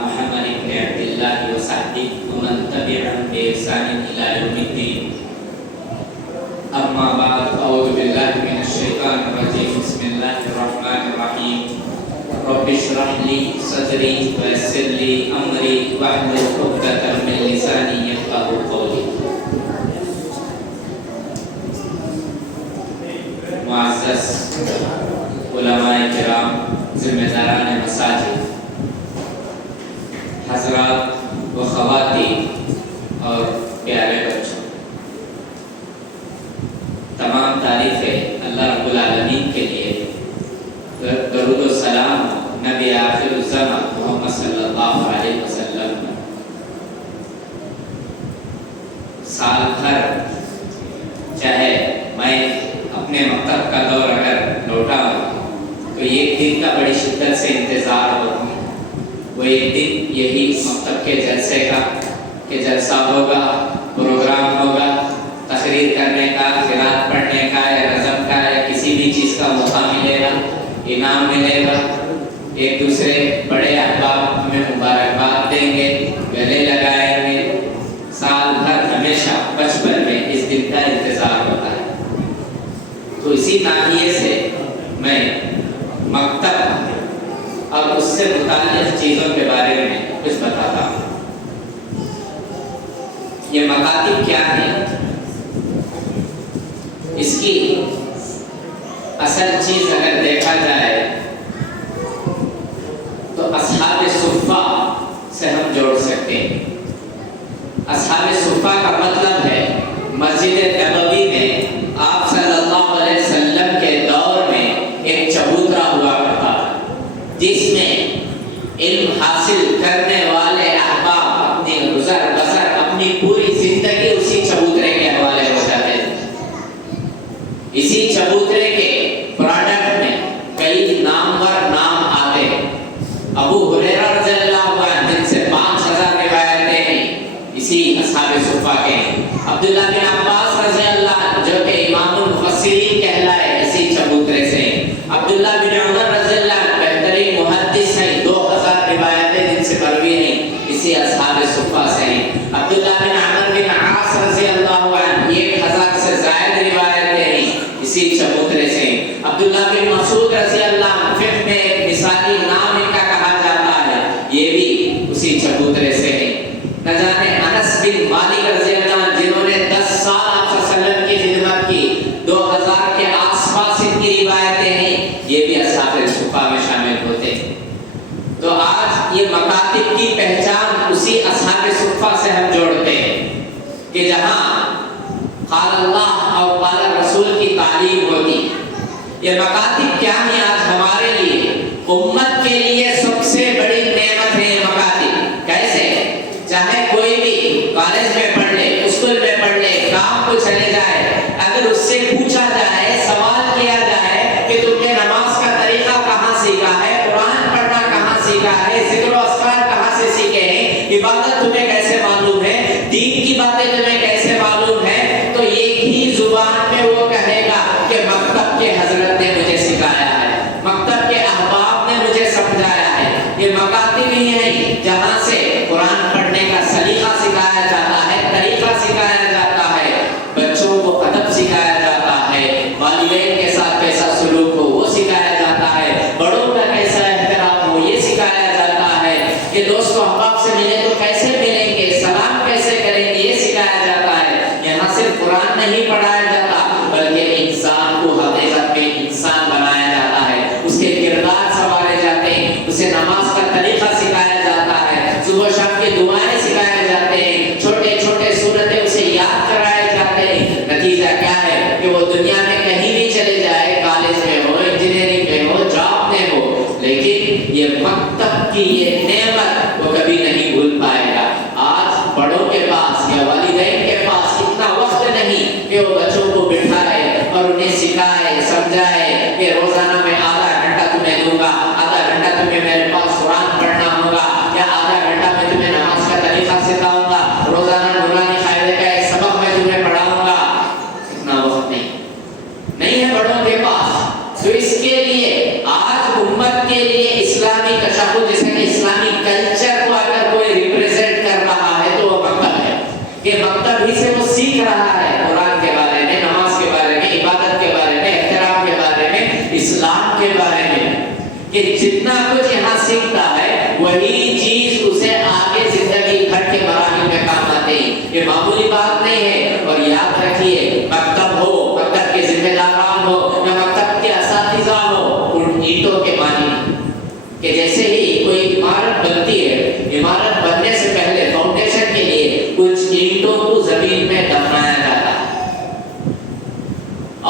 محمد بن عبد الله وصحبه ومن تبعهم بإحسان إلى يوم الدين. أما بعد أعوذ بالله من الشيطان الرجيم. بسم الله الرحمن الرحيم. رب اشرح لي صدري ويسر لي أمري واحلل عقدة من لساني يفقهوا قولي. معزز علماء کرام، ذمہ داران مساجد، حضرات و خواتین اور پیارے بچوں، تمام تعریفیں اللہ رب العالمین کے لیے. درود و سلام نبی آخر الزمان محمد صلی اللہ علیہ وسلم. سال بھر چاہے میں اپنے مکتب کا دور اگر لوٹا ہوں تو ایک دن کا بڑی شدت سے انتظار ہوتا ہے. وہ ایک دن یہی مکتب کے جلسے کا کہ جلسہ ہوگا، پروگرام ہوگا، تقریر کرنے کا، قرات پڑھنے کا یا نظم کا یا کسی بھی چیز کا موقع ملے گا، انعام ملے گا، ایک دوسرے بڑے احباب ہمیں مبارکباد دیں گے، گلے لگائیں گے. سال بھر ہمیشہ بچپن میں اس دن کا انتظار ہوتا ہے. تو اسی ناحیے سے میں مکتب اور اس سے متعلق چیزوں کے بارے میں کچھ بتاتا ہوں. یہ مکاتب کیا ہے؟ اس کی اصل چیز اگر دیکھا جائے تو اصحاب صفہ سے ہم جوڑ سکتے ہیں. اصحاب صفہ کا مطلب ہے مسجد نبوی میں آپ صلی اللہ علیہ وسلم کے دور میں ایک چبوترا ہوا کرتا تھا جس میں علم حاصل کرنے والے احباب اپنی گزر بسر اپنی پوری زندگی اسی چبوترے کے حوالے ہو جاتے تھے. اسی چبوترے کے پروڈکٹ میں کئی نامور نام آتے ہیں. ابو ہریرہ رضی اللہ عنہ جن سے 5000 روایتیں ہیں اسی اصحاب صفہ کے. عبداللہ بن عباس رضی اللہ عنہ جو کہ امام المفسرین کہلائے اسی چبوترے سے. عبداللہ بن عمر رضی اللہ عنہ بہترین محدث ہیں، 2000 روایتیں جن سے مروی ہیں اسی اصحاب صفہ سے ہیں. عبداللہ بن عمر بن عاص رضی اللہ عنہ 1000 سے زائد روایتیں ہیں اسی چبوترے سے. عبداللہ بن مسعود رضی اللہ عنہ فقہ میں ایک مثالی نام ان کا کہا جاتا ہے، یہ بھی اسی چبوترے سے ہیں. نہ جانے انس بن مالک رضی اللہ عنہ جنہوں نے 10 سال آپ صلی اللہ علیہ وسلم کی خدمت کی، 2000 کے آس پاس ان کی روایتیں ہیں، یہ بھی اصحاب صفہ میں شامل ہوتے ہیں. تو آج یہ مکاتب کی پہچان اسی اصحاب صفہ سے ہم جوڑتے ہیں کہ جہاں قال اللہ اور قال رسول کی تعلیم ہوتی. یہ مکاتب کیا ہیں آج ہمارے لیے؟ امت کے لیے سب سے بڑی نعمت ہے یہ مکاتب. کیسے؟ چاہے کوئی بھی کالج میں پڑھ لے، اسکول میں پڑھ لے، کام کو چلے جائے، اگر اس سے پوچھا جائے، سوال کیا جائے کہ تم نے نماز کا طریقہ کہاں سیکھا ہے، قرآن پڑھنا کہاں سیکھا ہے، ذکر و اذکار کہاں سے سیکھے ہیں، عبادت تمہیں کیسے معلوم ہے، دین کی باتیں تمہیں کیسے معلوم ہے، تو ایک ہی زبان میں وہ کہے گا کہ مکتب کے حضرت نے مجھے سکھایا ہے، مکتب کے احباب نے مجھے سمجھایا ہے. یہ مکاتب ہی ہیں جہاں سے قرآن پڑھنے کا سلیقہ سکھایا جاتا ہے، طریقہ سکھایا جاتا ہے، بچوں کو ادب سکھایا جاتا ہے، والدین کے ساتھ کیسا سلوک ہو وہ سکھایا جاتا ہے، بڑوں کا کیسا احترام ہو یہ سکھایا جاتا ہے، کہ دوست و احباب سے ملے تو کیسے ملیں گے، سلام کیسے کریں گے یہ سکھایا جاتا ہے. یہاں صرف قرآن نہیں پڑھایا جاتا بلکہ انسان کو حقیقت میں انسان بنایا جاتا ہے، اس کے کردار سنوارے جاتے ہیں، اسے نماز کا طریقہ سکھایا جاتا ہے، صبح شام کے دعائیں سکھائے جاتے ہیں، چھوٹے چھوٹے سورتیں اسے یاد کرائے جاتے ہیں. نتیجہ کیا ہے کہ وہ دنیا میں کہیں بھی چلے جائے، کالج میں ہو، انجینئرنگ میں ہو، جاب میں ہو، لیکن یہ مکتب کی یہ نعمت وہ کبھی نہیں بھول پائے گا. آج بڑوں کے پاس یا والدین کے پاس اتنا وقت نہیں کہ وہ بچوں کو بٹھائے اور انہیں سکھائے سمجھائے کہ روزانہ میں آدھا گھنٹہ تمہیں دوں گا، آدھا گھنٹہ تمہیں میرے پاس قرآن پڑھنا ہوگا، یا آدھا گھنٹہ میں تمہیں نماز کا طریقہ سکھاؤں گا، روزانہ نورانی قاعدے کا ایک سبق میں تمہیں پڑھاؤں گا. اتنا وقت نہیں ہے بڑوں کے پاس. تو اس کے لیے آج امت کے لیے اسلامی اسلامی تشخص جیسے کہ اسلامی کلچر کو اگر کوئی ریپریزنٹ کر رہا ہے تو وہ مکتب ہے، کہ مکتب ہی سے وہ سیکھ رہا ہے قرآن کے بارے میں، نماز کے بارے میں، عبادت کے بارے میں، احترام کے بارے میں، اسلام کے بارے میں، کہ جتنا کچھ یہاں سیکھتا ہے وہی چیز اسے آگے زندگی بھر کے مراحل میں کام آتے ہیں۔ یہ معمولی بات نہیں ہے۔ اور یاد رکھیے مکتب ہو، مکتب کے ذمہ داران ہو یا مکتب کے اساتذہ ہو، ان اینٹوں کے معنی کہ جیسے ہی کوئی عمارت بنتی ہے، عمارت بننے سے پہلے فاؤنڈیشن کے لیے کچھ اینٹوں کو زمین میں دفنایا جاتا ہے،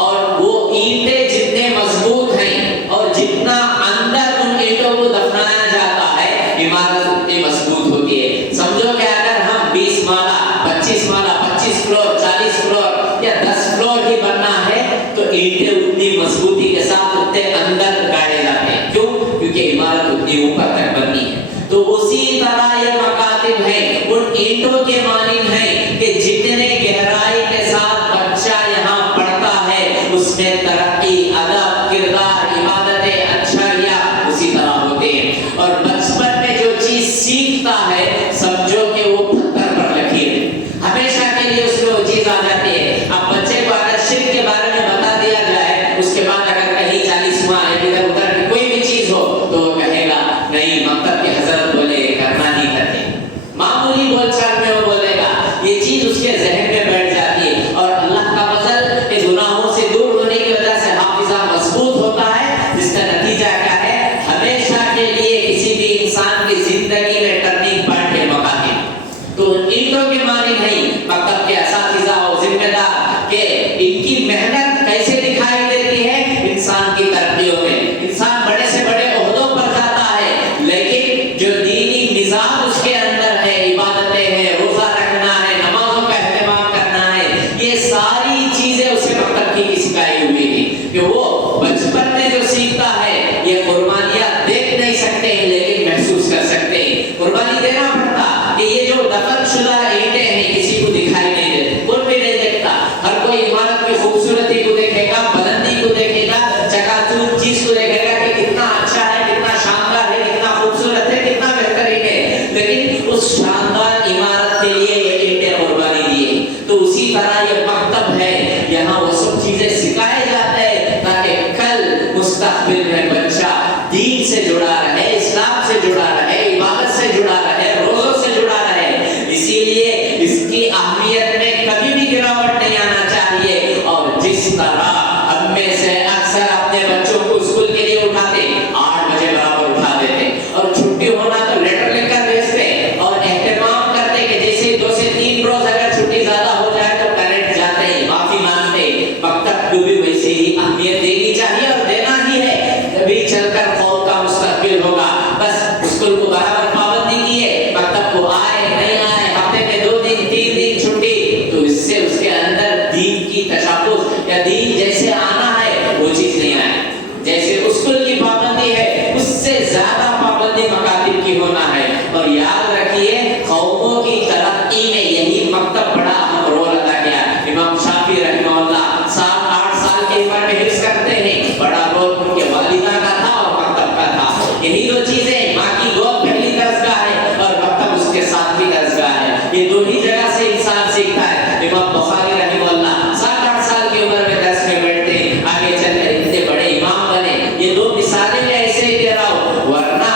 اور وہ اینٹیں جتنے مضبوط ہیں اور جتنا اندر ان اینٹوں کو دفنایا جاتا ہے عمارت اتنی مضبوط ہوتی ہے۔ سمجھو کہ اگر ہم 20 مالا 25 مالا 25 فلور 40 فلور یا 10 فلور ہی بننا ہے تو اینٹیں اتنی مضبوطی کے ساتھ اتنے اندر گاڑے جاتے ہیں۔ کیوں؟ کیونکہ عمارت اتنی اوپر تک بنی ہے۔ تو اسی طرح یہ مکاتب ہیں، ان اینٹوں کے مانند ہیں کہ جتنے گہرائی کے ساتھ بچہ یہاں پڑھتا ہے اس میں ترقی، ادب، کردار، عبادتیں، اچھائیاں اسی طرح ہوتے ہیں۔ اور بچپن میں جو چیز سیکھتا ہے سمجھو کہ وہ پتھر پر لکیر ہے، ہمیشہ کے لیے اس میں وہ چیز آ جاتی ہے۔ اب بچے کو اگر شرک کے بارے میں بتا دیا جائے، اس کے بعد اگر کہیں 40واں ادھر ادھر کی کوئی بھی چیز ہو تو وہ کہے گا نہیں، مکتب کے حضرت بولے کرنا نہیں کرتے، معمولی بول چال میں وہ بولے گا، یہ چیز اس کے ذہن میں بیٹھ جاتی ہے۔ اور اللہ کا فضل کہ گناہوں سے دور ہونے کی وجہ سے حافظہ مضبوط ہوتا ہے، جس کا نتیجہ کیا ہے؟ ہمیشہ کے لیے کسی بھی انسان کی زندگی میں ٹرننگ پوائنٹ ہے مکاتب۔ تو ان اینٹوں کے معنی نہیں، مکتب کے اساتذہ اور ذمہ دار کہ ان کی محنت کیسے دکھائی دیتی ہے انسان کی ترقیوں میں۔ انسان بڑے سے بڑے عہدوں پر جاتا ہے لیکن جو دینی نظام اس کے اندر ہے، عبادتیں ہیں، روزہ رکھنا ہے، نمازوں کا اہتمام کرنا ہے، یہ ساری چیزیں اسے مکتب کی سکھائی ہوئی ہے کہ وہ بچپن میں جو سیکھتا ہے یہ قربانیاں دیکھ نہیں سکتے ہیں لیکن محسوس کر سکتے ہیں۔ قربانی دینا پڑتا کہ یہ جو دفن شدہ اینٹیں ہیں کسی کو دکھائی نہیں دیتے، کوئی بھی نہیں دیکھتا۔ ہر کوئی عمارت کی خوبصورتی کو دیکھے گا، بلندی کو دیکھے گا، چکا چوند چیز کو دیکھے گا کہ کتنا اچھا ہے، کتنا شاندار ہے، کتنا خوبصورت ہے، کتنا بہترین ہے، لیکن اس شاندار عمارت کے لیے یہ اینٹیں قربانی دیے۔ تو اسی طرح یہ مکتب ہے، یہاں وہ سب چیزیں سکھائے جاتے ہیں تاکہ کل مستقبل میں بچہ دین سے جڑا رہے، اسلام سے جڑا رہے، عبادت سے جڑا رہے، روزوں سے جڑا رہے۔ اسی لیے اس کی اہمیت میں کبھی بھی گراوٹ نہیں آنا چاہیے۔ اور جس طرح ہم میں سے اکثر اپنے بچوں کو اسکول کے لیے اٹھاتے 8 بجے برابر اٹھا دیتے اور چھٹی ہونا تو لیٹر لکھ کر بھیجتے اور اہتمام کرتے کہ جیسے 2 سے 3 روز اگر چھٹی زیادہ ہو جائے تو پیرنٹس جاتے ہیں، معافی مانگتے۔ مکتب کو بھی ویسے ہی اہمیت دینی چاہیے اور دینا ہی ہے، تبھی چل کر قوم کا مستقبل ہوگا۔ بس اسکول کو برابر پابندی کیے، مکتب کو آئے نہیں آئے، ہفتے میں 2 دن 3 دن چھٹی، تو اس سے اس کے اندر دین کی تشخص یا دین جیسے آنا ہے وہ چیز نہیں آئے۔ جیسے اسکول کی پابندی ہے اس سے زیادہ پابندی مکاتب کی ہونا ہے۔ اور یاد رکھیے قوموں کی ترقی میں یہی مکتب بڑا اہم رول ادا کیا۔ امام شافعی رحمہ اللہ 7-8 سال کی عمر میں حفظ کرتے ہیں، بڑا رول ان کے والدہ کا تھا اور مکتب کا تھا۔ یہی دو چیزیں، ماں کی گود پہلی درسگاہ ہے اور مکتب اس کے ساتھ بھی درسگاہ ہے۔ یہ دو ہی جگہ سے انسان سیکھتا ہے۔ امام بخاری رحمہ اللہ 7-8 سال کی عمر میں درس میں بیٹھتے ہیں، آگے چل کر اتنے بڑے امام بنے۔ یہ دو مثالیں میں ایسے ہی دے رہا ہوں، ورنہ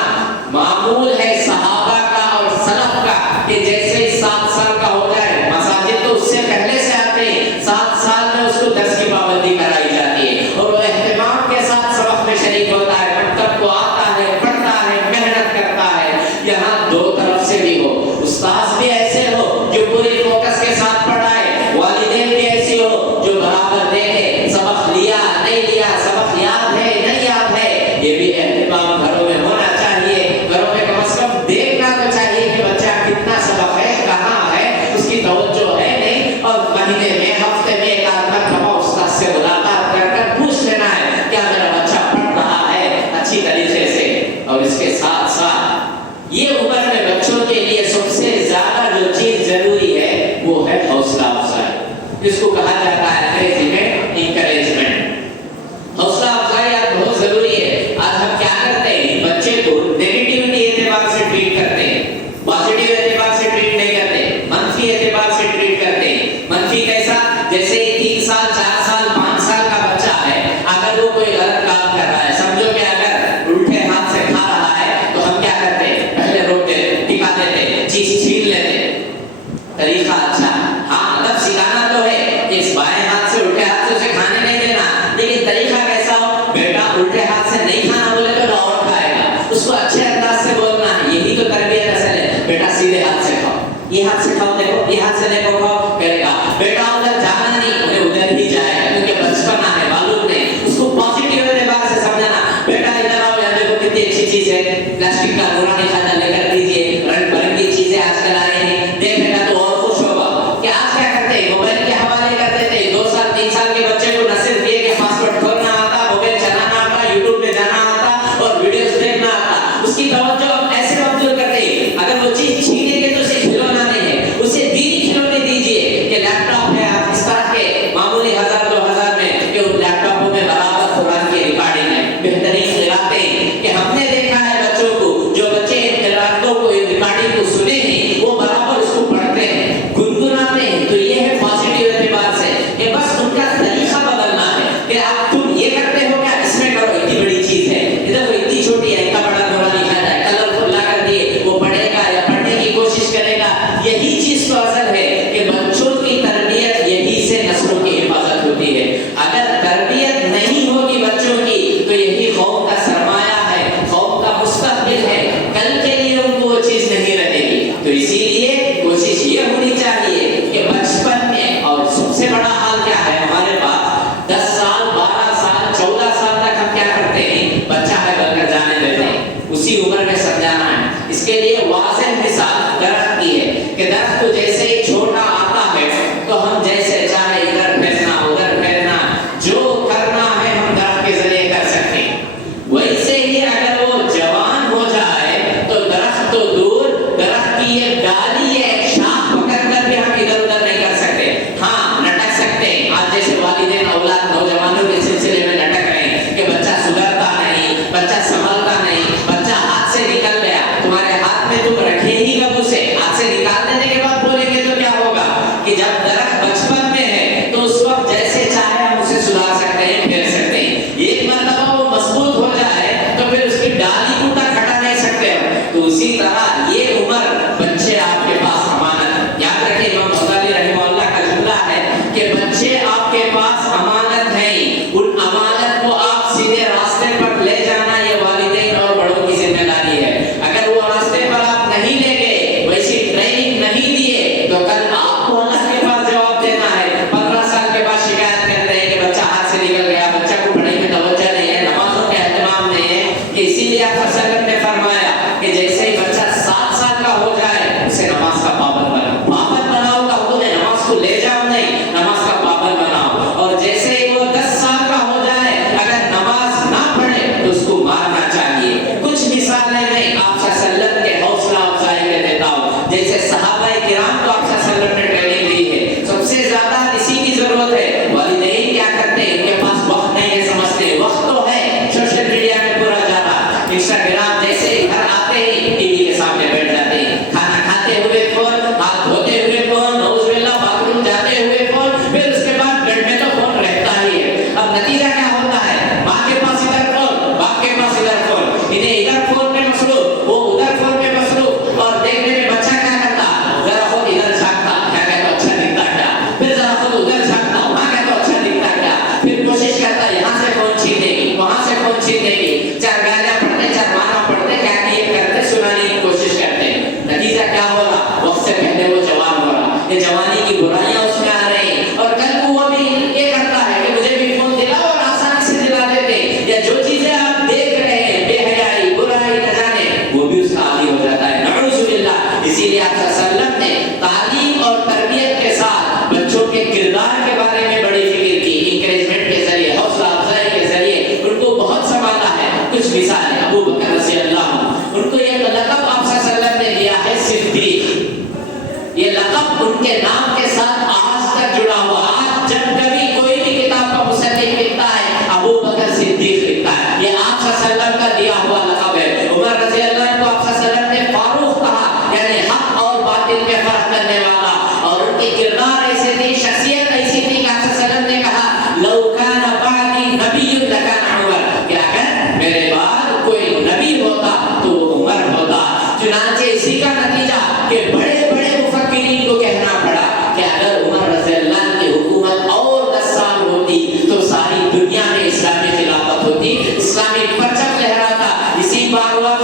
معمول ہے صحابہ کا اور سلف کا کہ جیسے ہی 7 سال کا ہو جائے، مساجد تو اس سے پہلے سے آتے ہیں، 7 سال میں اس کو درس کی پابندی کرائی جاتی ہے اور وہ اہتمام کے ساتھ سبق میں شریک ہوتا ہے، مکتب کو آتا ہے، پڑھتا ہے، محنت کرتا ہے۔ یہاں دو طرف سے بھی ہو، استاذ بھی ایسے ہو جو پوری فوکس کے ساتھ پڑھائے، والدین بھی ایسے ہو جو برابر دیکھے سبق لیا نہیں لیا، سبق یاد ہے نہیں یاد ہے۔ یہ بھی اہتمام گھروں میں ہونا چاہیے، گھروں میں کم از کم دیکھنا تو چاہیے کہ بچہ کتنا سبق ہے، کہاں ہے، اس کی توجہ ہے نہیں، اور مہینے میں ہفتے میں ایک آدھ مرتبہ استاد سے ملاقات کر کر پوچھ لینا ہے کیا میرا بچہ پڑھ رہا ہے اچھی طریقے سے۔ اور اس کے ساتھ ساتھ یہ عمر میں بچوں کے لیے سب سے زیادہ جو چیز ضروری ہے وہ ہے حوصلہ افزائی، جس کو کہا جاتا ہے انگریزی میں انکریجمنٹ۔ حوصلہ افزائی آج بہت ضروری ہے۔ آج ہم کیا کرتے ہیں، بچے کو پازیٹیو اعتبار سے ٹریٹ نہیں کرتے، منفی اعتبار سے ٹریٹ کرتے ہیں۔ منفی کیسا؟ جیسے 3 سال 4 سال 5 سال کا بچہ ہے، اگر وہ کوئی غلط کام کر رہا ہے، سمجھو کہ اگر الٹے ہاتھ سے کھا رہا ہے تو ہم کیا کرتے ہیں؟ پہلے روکتے، ٹکا دیتے، چیز چھین لیتے۔ طریقہ اچھا، ہاں مطلب سکھانا تو ہے کہ اس بائیں ہاتھ سے الٹے ہاتھ سے اسے کھانے نہیں دینا، لیکن طریقہ کیسا ہو؟ بیٹا الٹے ہاتھ سے نہیں کھانا بولے تو اور کھائے گا، اس کو اچھے انداز سے بولنا ہے۔ یہی تو تربیت اصل ہے۔ بیٹا سیدھے ہاتھ سے کھاؤ، یہ ہاتھ سے کھاؤ، دیکھو یہ ہاتھ سے دیکھو کھاؤ، کہے گا بیٹا ادھر جانا نہیں، انہیں ادھر ہی جائے گا، کیونکہ بچپنا ہے، معلوم نہیں۔ اس کو پازیٹیو اعتبار سے سمجھانا، بیٹا ادھر آؤ، یہاں دیکھو کتنی اچھی چیز ہے، پلاسٹک کا گورا نہیں کھاتا، لے کر دیجیے، رنگ برنگی چیزیں آج کل آئی ہیں، دیکھے گا تو اور خوش ہوگا۔ کہ آج کیا کرتے ہیں؟ موبائل کے حوالے کر دیتے ہیں۔ 2 سال 3 سال کے بچے کو نہ صرف یہ کہ پاسورڈ کھولنا آتا، موبائل چلانا آتا، یوٹیوب پہ جانا آتا اور ویڈیوز دیکھنا آتا، اس کی توجہ ایسے مبذول کرتے ہیں۔ اگر وہ چیز چھینے گے تو اسے کھلونا نہیں ہے، اسے دینی کھلونے دیجیے کہ لیپ ٹاپ ہے، آپ اس طرح کے معمولی 1000-2000 میں کہ ان لیپ ٹاپوں میں برابر قرآن کی ریکارڈنگ ہے، بہترین قراتیں ہیں۔ کہ ہم نے دیکھا ہے بچوں کو، جو بچے ان قراتوں کو، ان ریکارڈنگ کو سنے ہیں، وہ برابر اس کو پڑھتے ہیں، گنگناتے ہیں۔ تو یہ ہے پازیٹیو اعتبار سے کہ بس ان کا طریقہ بدلنا ہے کہ آپ تم یہ کرتے ہو کیا، اس میں کرو، اتنی بڑی چیز ہے، ادھر وہ اتنی چھوٹی ہے، اتنا بڑا گھوڑا نہیں کھاتا ہے، کلرفل لا کر دیے، وہ پڑھے گا یا پڑھنے کی کوشش کرے گا۔ یہی چیز تو اصل ہے کہ بچوں کی تربیت، یہی سے نسلوں کی حفاظت ہوتی ہے۔ اگر تربیت نہیں ہوگی بچوں کی تو یہی قوم کا سرمایہ ہے، قوم کا مستقبل ہے، کل کے لیے ان کو وہ چیز نہیں رہے گی۔ تو اسی لیے کوشش یہ ہونی چاہیے کہ بچپن میں، اور سب سے بڑا حال کیا ہے ہمارے پاس، 10 سال 12 سال 14 سال تک ہم کیا کرتے ہیں؟ بچہ ہے بن کر جانے دیتے ہیں، اسی عمر میں سمجھانا ہے۔ اس کے لیے واضح مثال درخت کی ہے کہ درخت کو جیسے ہی چھوٹا آتا ہے تو ہم جیسے چاہے ادھر پھیرنا ادھر پھیرنا، جو کرنا ہے ہم درخت کے ذریعے کر سکتے ہیں۔ ویسے ہی اگر وہ جوان ہو جائے تو درخت تو دور، درخت کی ایک ڈالی یا ایک شاخ پکڑ کر بھی ہم ادھر ادھر نہیں کر سکتے، ہاں لٹک سکتے ہیں۔ آج جیسے والدین اولاد نوجوانوں کے سلسلے میں لٹک رہے ہیں کہ بچہ سدھرتا نہیں، بچہ سنبھلتا نہیں، بچہ ہاتھ سے نکل گیا، تمہارے ہاتھ میں تم رکھے ہی کب اسے؟ ہاتھ سے نکال دینے کے بعد بولیں گے تو کیا ہوگا؟ کہ جب درخت بچپن میں ہے تو اس وقت جیسے چاہے ہم اسے سدھار سکتے ہیں، پھیر سکتے ہیں۔ ایک مرتبہ وہ مضبوط ہو جائے تو پھر اس کی ڈالی کو تک ہٹا نہیں سکتے ہم۔ تو اسی طرح یہ عمر بچے آپ کے پاس امانت ہے۔ یاد رکھیں، امام غزالی رحمہ اللہ کا جملہ ہے کہ بچے آپ کے پاس امانت ہیں، ان امانت کو آپ سیدھے راستے پر لے جانا یہ والدین اور بڑوں کی ذمہ داری ہے۔ اگر وہ راستے پر آپ نہیں لے گئے، ویسی ٹریننگ نہیں دیے تو کل آپ کو اللہ کے پاس جواب دینا ہے۔ 15 سال کے بعد شکایت کرتے ہیں کہ بچہ ہاتھ سے نکل گیا، بچہ کو پڑھائی میں توجہ نہیں ہے، نمازوں کا اہتمام نہیں ہے۔ کہ اسی لیے آپ صلی اللہ علیہ وسلم نے فرمایا کہ جیسے ہی بچہ 7 سال کا ہو جائے اسے نماز کا پابند بناؤ۔ پابند بناؤ کا حکم ہے، نماز کو لے جاؤ نہیں، نماز کا پابند بناؤ۔ اور جیسے ہی وہ 10 سال کا ہو جائے اگر نماز نہ پڑھے تو اس کو مارنا چاہیے۔ کچھ مثالیں میں آپ صلی اللہ علیہ وسلم کے حوصلہ افزائی میں دیتا ہوں۔ جیسے صحابہ کرام کو آپ صلی اللہ علیہ وسلم نے ٹریننگ دی ہے، سب سے زیادہ اسی کی ضرورت ہے۔ والدین کیا کرتے ہیں؟ ان کے پاس وقت نہیں ہے، سمجھتے وقت تو ہے، سوشل میڈیا میں پورا جا رہا، انسٹاگرام جیسے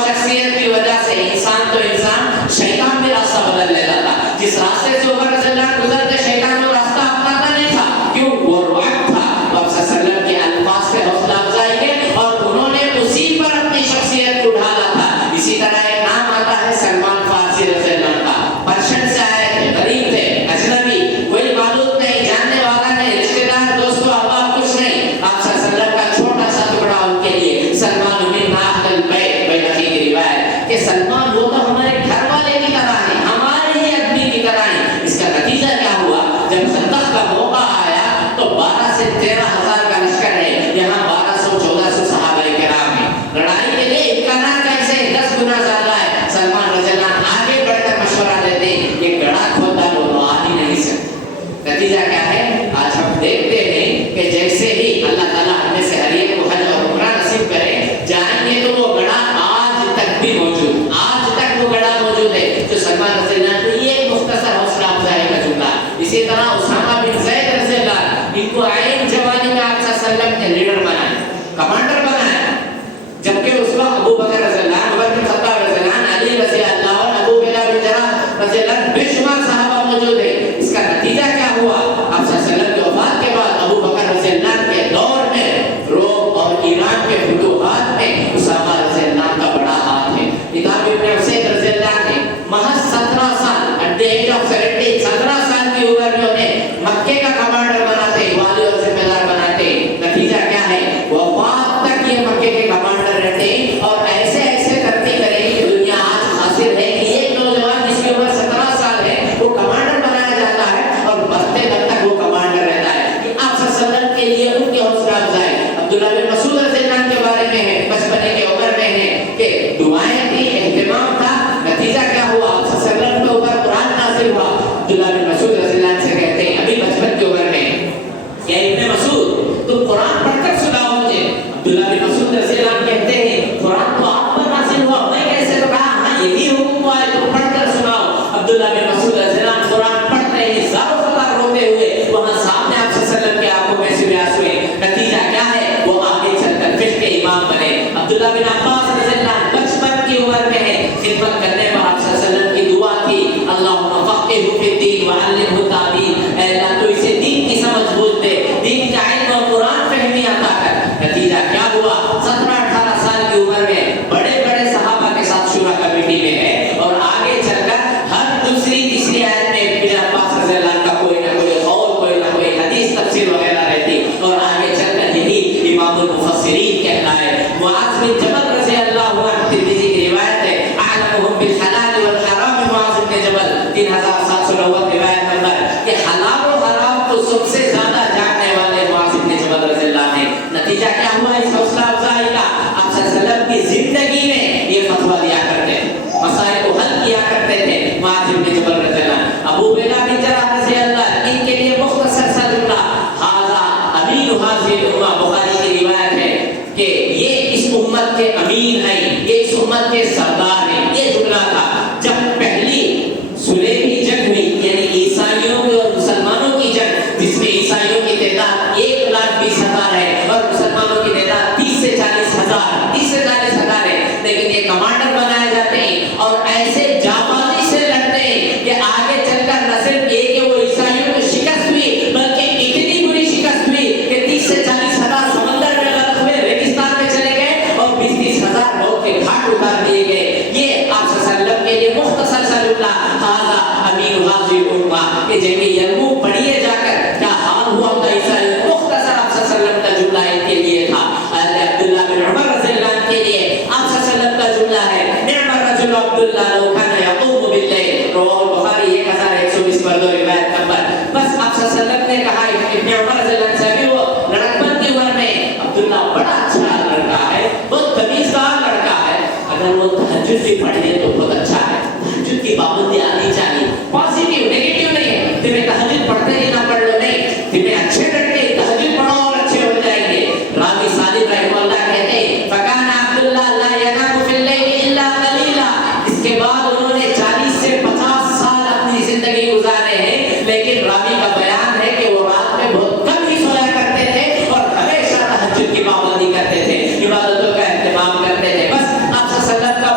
شخصیت کی وجہ سے انسان تو انسان، شیطان بھی راستہ بدل لیتا تھا. جس راستے سے عمر رضی اللہ عنہ گزرتے شیطان وہ راستہ اپناتا نہیں تھا. کیوں؟ وہ رعب تھا. آپ صلی اللہ علیہ وسلم کے الفاظ سے حوصلہ افزائی کے اور انہوں نے اسی پر اپنی شخصیت کو ڈھالا تھا. اسی طرح ایک نام آتا ہے سلمان فارسی رضی اللہ عنہ کا. پرشین سے آئے تھے، غریب تھے، اجنبی، کوئی معلوم نہیں، جاننے والا نہیں، رشتے دار، دوست و احباب کچھ نہیں. آپ صلی اللہ علیہ وسلم کا چھوٹا سا ٹکڑا ان کے لیے. سلمان بن اہل البیت، بیہقی کی روایت کہ سلمان وہ تو ہمارے گھر والے کی طرح ہیں، ہمارے ہی آدمی کی طرح ہیں. اس کا نتیجہ کیا ہوا؟ جب خندق کا موقع آیا تو 12 سے 13 ہزار کا لشکر ہے. یہاں 1200-1400 صحابہ کرام ہیں. لڑائی کے لیے امکانات کیسے 10 گنا زیادہ ہے. سلمان رضی اللہ عنہ آگے بڑھ کر مشورہ دیتے ہیں یہ گڑھا کھودا لو تو آ ہی نہیں سکتے. نتیجہ کیا ہے؟ آج ہم دیکھتے ہیں کہ جیسے ہی اللہ تعالیٰ ہمیں سے ہر ایک کو حج اور عمرہ نصیب کرے، جائیں گے تو وہ گڑھا آج تک بھی موجود، آج تک وہ گڑھا موجود ہے. تو سلمان رضی اللہ عنہ یہ ایک مختصر حوصلہ افزائی کا جملہ. اسی طرح اسامہ بن زید رضی اللہ عنہ، ان کو عین جوانی میں آپ صلی اللہ علیہ وسلم نے لیڈر بنایا، کمانڈر بنایا. جبکہ اس وقت ابو بکر رضی اللہ عنہ، عمر بن خطاب رضی اللہ عنہ، علی رضی اللہ عنہ، ابو عبیدہ بن جراح رضی اللہ عنہ، بے شمار صحابہ موجود ہیں. اس کا نتیجہ کیا ہوا؟ آپ صلی اللہ علیہ وسلم کی وفات کے بعد ابو بکر رضی اللہ عنہ کے دور میں روم اور ایران کے فتوحات میں اسامہ رضی اللہ عنہ کا بڑا ہاتھ ہے. کتاب ابن حسین رضی اللہ عنہ نے محض 17 سال، ایٹ دی ایج آف 17، 17 سال کی عمر میں انہیں مکے کا کمانڈر بناتے، والی اور ذمہ دار بناتے. نتیجہ کیا ہے؟ وفات تک یہ مکے کے کمانڈر رہتے اور ایسے ایسے ترقی کریں کہ دنیا آج حاصل ہے کہ ایک نوجوان جس کی عمر 17 سال ہے وہ کمانڈر بنایا جاتا ہے اور بڑھتے دن تک وہ کمانڈر رہتا ہے. کہ آپ صلی اللہ علیہ وسلم کے لیے ان کی حوصلہ افزائی. عبداللہ بن مسعود رضی اللہ عنہ کے بارے میں ہے، بچپنے کے عمر میں ہے کہ دعائیں تھی، اہتمام تھا. نتیجہ کیا ہوا؟ آپ صلی اللہ علیہ وسلم کے اوپر قرآن نازل ہوا. عبداللہ بن مسعود رضی اللہ عنہ سے کہتے ہیں ابھی بچپن کی عمر میں کہ ابن مسعود تم قرآن پڑھ کر سناؤ مجھے. عبداللہ بن مسعود رضی اللہ عنہ کہتے ہیں قرآن تو آپ پر نازل ہوا، میں کیسے؟ تو کہا ہاں یہی حکم ہوا ہے تم پڑھ کر سناؤ. عبداللہ بن مسعود رضی اللہ عنہ قرآن پڑھتے ہیں، زار و فقار روتے ہوئے. وہاں سامنے آپ صلی اللہ علیہ وسلم کی آنکھوں میں سے آنسو ہوئے. نتیجہ کیا ہے؟ وہ آگے چل کر فقہ کے امام بنے. عبداللہ بن عباس رضی اللہ عنہ بچپن کی عمر میں ہے، خدمت کرنے پر آپ صلی اللہ علیہ وسلم کی دعا تھی اللہم فقہہ فی الدین وعلمہ التاویل. اے اللہ تو اسے دین کی سمجھ بوجھ دے، دین کا علم اور قرآن فہمی عطا کر. نتیجہ کیا ہوا؟ 17-18 سال کی عمر میں بڑے بڑے صحابہ کے ساتھ شورا کمیٹی میں ہے اور آگے چل کر ہر دوسری تیسری آیت میں ابن عباس رضی اللہ عنہ کا کوئی نہ کوئی قول، کوئی نہ کوئی حدیث تفسیر وغیرہ رہتی اور آگے چل کر یہی امام المفسرین کہلائے. معاذ بن جبل رضی اللہ عنہ، ترمذی کی روایت ہے، اعلمهم بالحلال والحرام معاذ بن جبل، 3790 روایت نمبر، کہ حلال و حرام کو سب سے زیادہ جاننے والے معاذ بن جبل رضی اللہ عنہ. نتیجہ کیا ہوا اس حوصلہ افزائی کا؟ آپ صلی اللہ علیہ وسلم کی زندگی میں یہ فتویٰ دیا کرتے تھے، مسائل کو حل کیا کرتے تھے معاذ بن جبل رضی اللہ عنہ. ابو عبیدہ بن جراح رضی اللہ عنہ، ان کے لیے مختصر سا جملہ، ھذا امین ھذہ الامہ، بخاری کی روایت ہے کہ یہ اس امت کے امین ہیں، یہ اس امت کے سردار ہیں. یہ جملہ تھا جب پہلی صلیبی جنگ ہوئی، یعنی عیسائیوں کی اور مسلمانوں کی جنگ، جس میں عیسائیوں کی تعداد 1,20,000 ہے اور مسلمانوں کی تعداد 30 سے 40 ہزار ہے. لیکن یہ کمانڈر بنائے جاتے ہیں اور ایسے جانبازی سے لڑتے ہیں کہ آگے چل کر نہ صرف یہ کہ وہ عیسائیوں کو شکست ہوئی بلکہ اتنی بری شکست ہوئی کہ 30 سے 40 ہزار سمندر میں غرق ہوئے، ریگستان میں چلے گئے اور 20-30 ہزار موت کے گھاٹ اتار دیے گئے. یہ آپ صلی اللہ علیہ وسلم کے لیے مختصر سا جملہ ھذا امین ھذہ الامہ کہ جنگ یرموک پڑھیے جا کر کیا حال ہوا تھا عیسائیوں. مختصر آپ صلی اللہ علیہ وسلم کا جملہ ان کے لیے تھا. عبداللہ بن عمر رضی اللہ عنہ کے لیے آپ صلی اللہ علیہ وسلم کا جملہ ہے نعم الرجل عبداللہ لو کان یقوم باللیل، رواہ البخاری 1120 پر 2 روایت نمبر. بس آپ صلی اللہ علیہ وسلم نے کہا ابن عمر رضی اللہ عنہ سے بھی وہ لڑکپن کی عمر میں عبداللہ بڑا اچھا لڑکا ہے، بہت تمیزدار لڑکا ہے، اگر وہ تہجد بھی پڑھ لے تو بہت اچھا ہے. تہجد کی پابندی آنی چاہیے، پازیٹیو نیگیٹیو نہیں ہے. تمہیں تہجد پڑھتے ہی نہ پڑھ لو، نہیں، تمہیں اچھے لڑکے تہجد پڑھو اور اچھے ہو جائیں گے. راوی صادق رحمہ اللہ کہتے ہیں فکان عبداللہ لا ینام فی اللیل الا قلیلا. اس کے بعد انہوں نے 40 سے 50 سال اپنی زندگی گزارے ہیں، لیکن راوی کا بیان ہے کہ وہ رات میں بہت کم ہی سویا کرتے تھے اور ہمیشہ تہجد کی پابندی کرتے تھے، عبادتوں کا اہتمام کرتے تھے. بس آپ صلی اللہ علیہ وسلم کا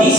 20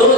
2